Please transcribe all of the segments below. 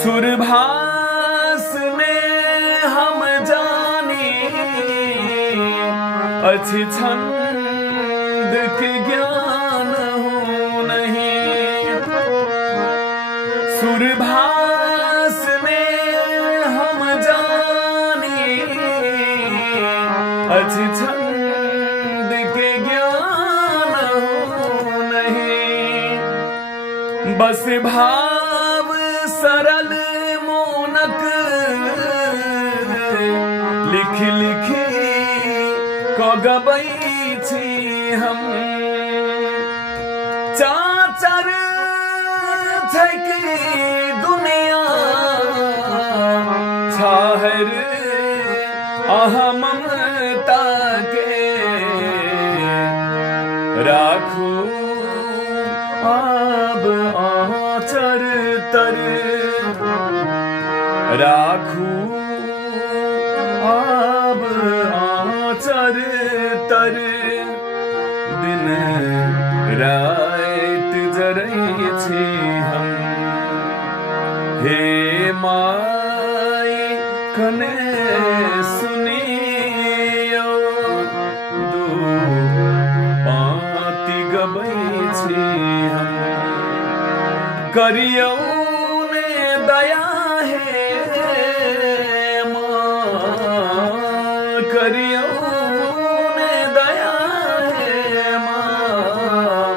सुरभास में हम जाने अच्छी छंद के ज्ञान हो नहीं। सुरभास में हम जाने अच्छी छंद के ज्ञान हो नहीं। बस भाव सरल मोनक लिख लिखी को गबई छी हम। चाचर थकी दुनिया छाहर अहमता के राखू आब आचर तर। राखू आब आचर तर। दिन रात जरै छी हम। हे माई कने सुनियो दू पाती गबै छी हम। करियो ने दया है माँ, करियो ने दया है माँ।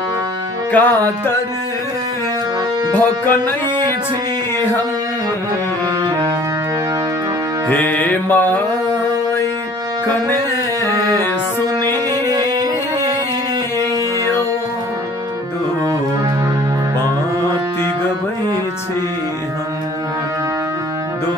कातर भकनै छी हम। हे माई कने सुनियो दो पाती गबै छी हम। दो